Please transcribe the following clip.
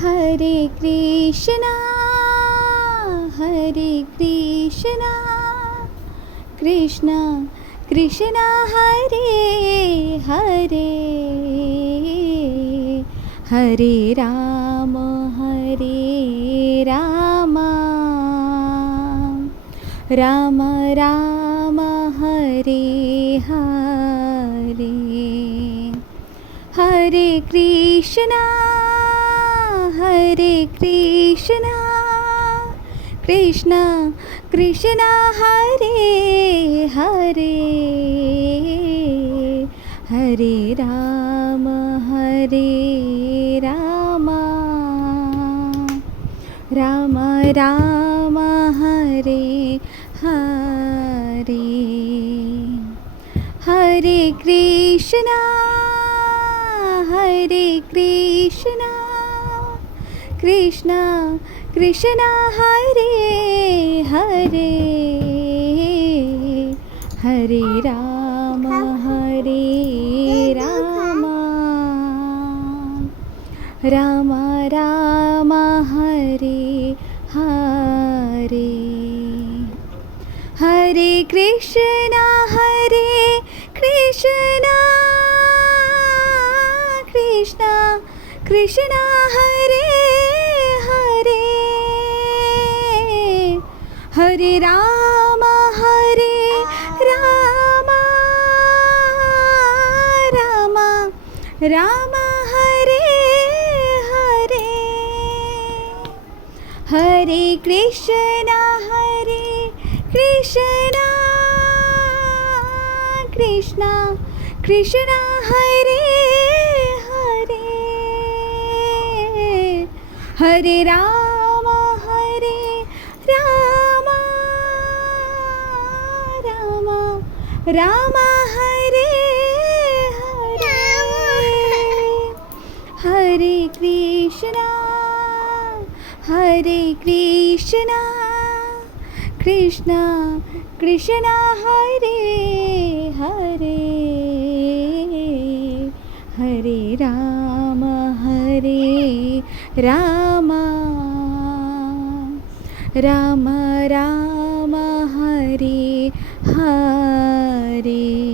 Hare Krishna Krishna Krishna Hare Hare, Hare Ram Ram Ram Hare Hare, Hare Krishna Krishna Krishna Hare Hare, Hare Ram Ram Ram Hare Hare, Hare Krishna Krishna Krishna Hare Hare, Hare Ram Ram Ram Hare Hare, Hare Krishna Krishna Krishna Hare Hare, Hare Ram Ram Hare Hare, Hare Krishna Krishna Krishna Hare Hare, Hare Ram Ram Hare Hare, Hare Krishna Krishna Krishna Hare Hare, Hare Ram Ram Ram Hare Hare.